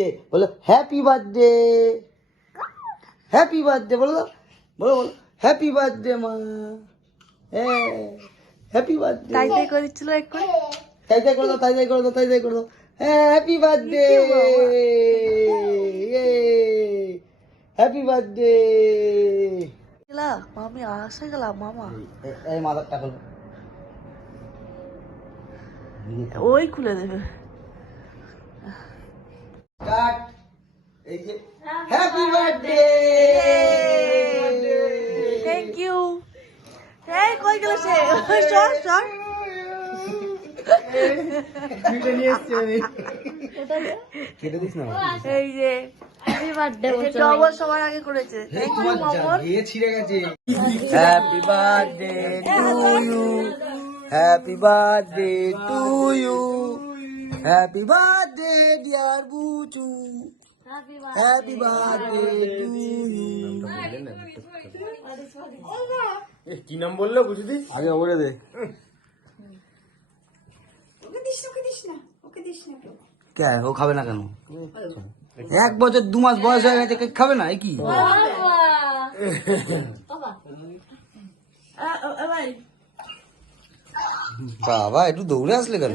যে বলো happy birthday happy birthday বলো তো। বলো বলো। হ্যাপি বার্থডে মা। হ্যাঁ হ্যাপি বার্থডে তাই তাই করে দিচ্ছিল এক করে তাই তাই করে দাও তাই তাই করে দাও তাই তাই করে দাও। হ্যাপি বার্থডে হ্যাপি বার্থডে গেলা মামি আসে গেলাম মামা। এই মাথারটা করব ওই খুলে দেবে। কাট এই যে হ্যাপি বার্থডে থ্যাংক ইউ এই কই গেল সে? সর সর। Happy birthday to you happy birthday to you Happy birthday, dear Buchu. Happy birthday. to you. কি নাম বলল বুঝুদি? আগে ওরে দে। ওকে ও খাবে না কেন? এক বছর দু মাস বয়স হয়ে গেছে খাবে না কি? বাবা একটু দৌড়ে আসলে কেন?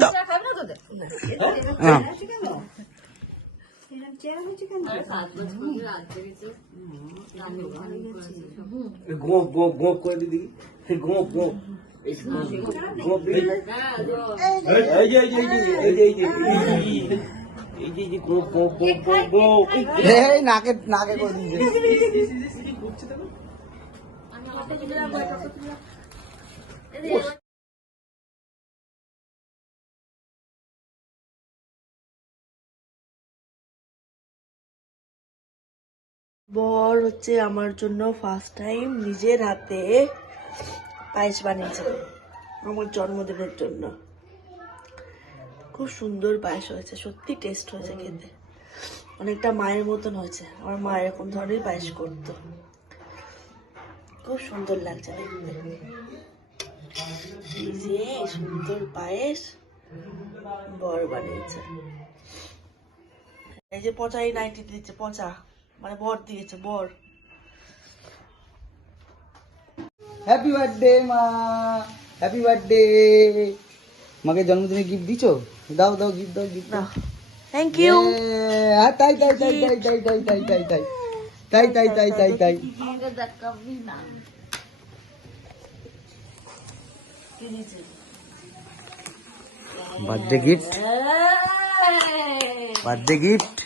দাও গোপ গোপ গোপ করে দিদি গোপ গোপ নাকে নাকে করে দিয়েছে বর হচ্ছে আমার জন্য ফার্স্ট টাইম নিজের হাতে পায়েস বানিয়েছে আমার জন্মদিনের জন্য। খুব সুন্দর পায়েস হয়েছে সত্যি টেস্ট হয়েছে খেতে। অনেকটা মায়ের মতন হয়েছে আমার মা এরকম ধরনের পায়েস করতো। খুব সুন্দর লাগছে দেখতে। যে সুন্দর পায়েস বর বানিয়েছে। এই যে পচা এই নাইটি দিচ্ছে পচা। মানে বর দিয়েছে বর হ্যাপি বার্থডে মা হ্যাপি বার্থডে মাকে জন্মদিনে গিফট দিছো দাও দাও গিফট দাও গিফট দাও থ্যাংক ইউ হ্যাঁ তাই তাই তাই তাই তাই তাই তাই তাই তাই তাই তাই তাই তাই তাই বার্থডে গিফট বার্থডে গিফট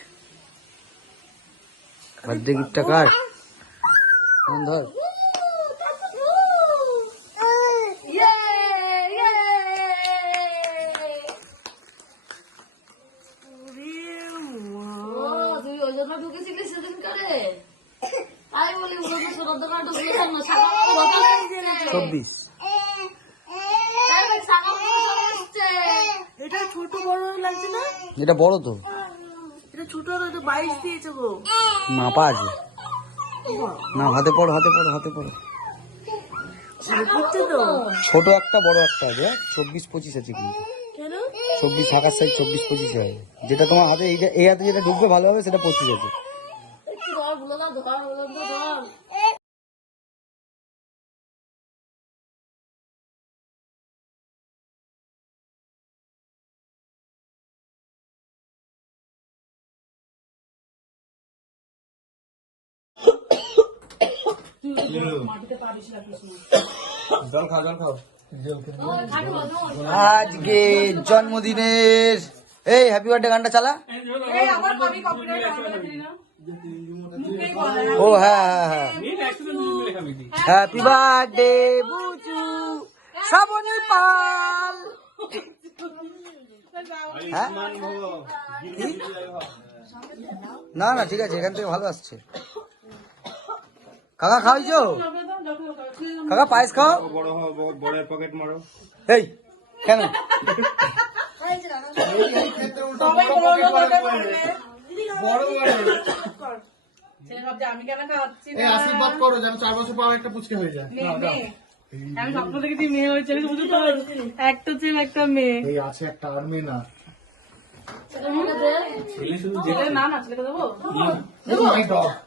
না সকালে বদল চব্বিশ। এটা ছোট বড় লাগছে না? এটা বড় তো। ছোট হলো এটা বাইশ দিয়েছে গো। মাপা আছে। না হাতে পড়ো হাতে পড়ো হাতে পড়ো। ছোট একটা বড় একটা আছে হ্যাঁ? চব্বিশ পঁচিশ আছে কিন্তু। চব্বিশ সাতাশ সাইজ চব্বিশ পঁচিশ হয়। যেটা তোমার হাতে এইটা এই হাতে যেটা ঢুকবে ভালো হবে সেটা পঁচিশ আছে। জল আজকে জন্মদিনের, এই হ্যাপি বার্থডে গানটা চালা। ও হ্যাঁ হ্যাঁ হ্যাঁ। হ্যাপি পাল। হ্যাঁ? না না, ঠিক আছে, এখান থেকে ভালো আসছে। কাকা খাওয়াইছো কাকা পায়েস খাও বড় বড়ের পকেট মারো এই কেন এই আশীর্বাদ করো যেন চার বছর পর একটা পুচকে হয়ে যায়। আমি স্বপ্ন দেখেছি মেয়ে হয়েছে একটা ছেলে একটা মেয়ে এই আছে একটা আর মেয়ে না না না ছেলেকে দেবো Oh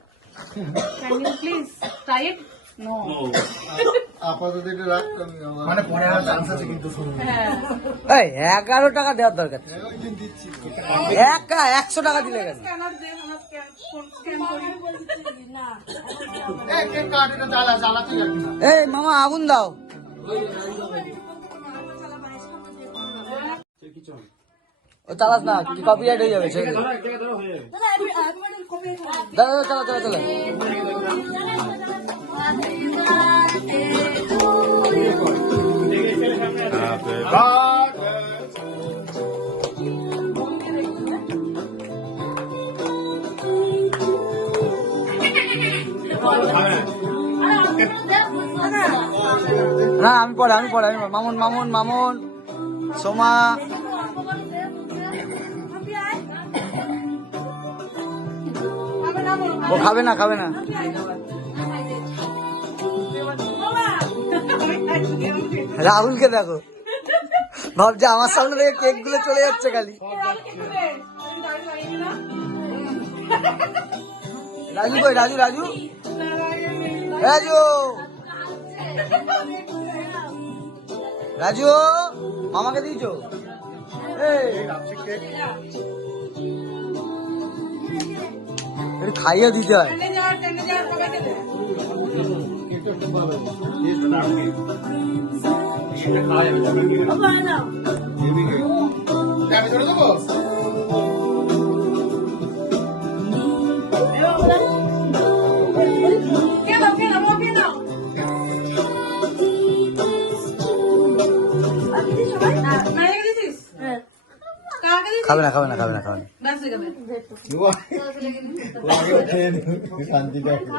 প্লিজ ট্রাই ইট আপাতত এটা রাখ মানে পরে আর চান্স আছে কিন্তু হ্যাঁ। এই এগারো টাকা দেওয়ার দরকার একা একশো টাকা দিলে এই এই মামা আগুন দাও। চালাস না কি কপিরাইট হয়ে যাবে, ছেড়ে দে। দাদা দাদা চলো চলো চলো না, আমি পরে আমি পরে আমি পরে। মামুন মামুন মামুন, সোমা ও খাবে না খাবে না। রাহুলকে দেখো। ভাবছে আমার সামনে থেকে কেকগুলো চলে যাচ্ছে খালি। রাজু কই, রাজু রাজু? রাজু! রাজু, মামাকে দিয়েছ? খাইয়ে দিতে হয়। দেবো খাবে না খাবে না খাবে না খাবে না। শান্তি যাচ্ছে।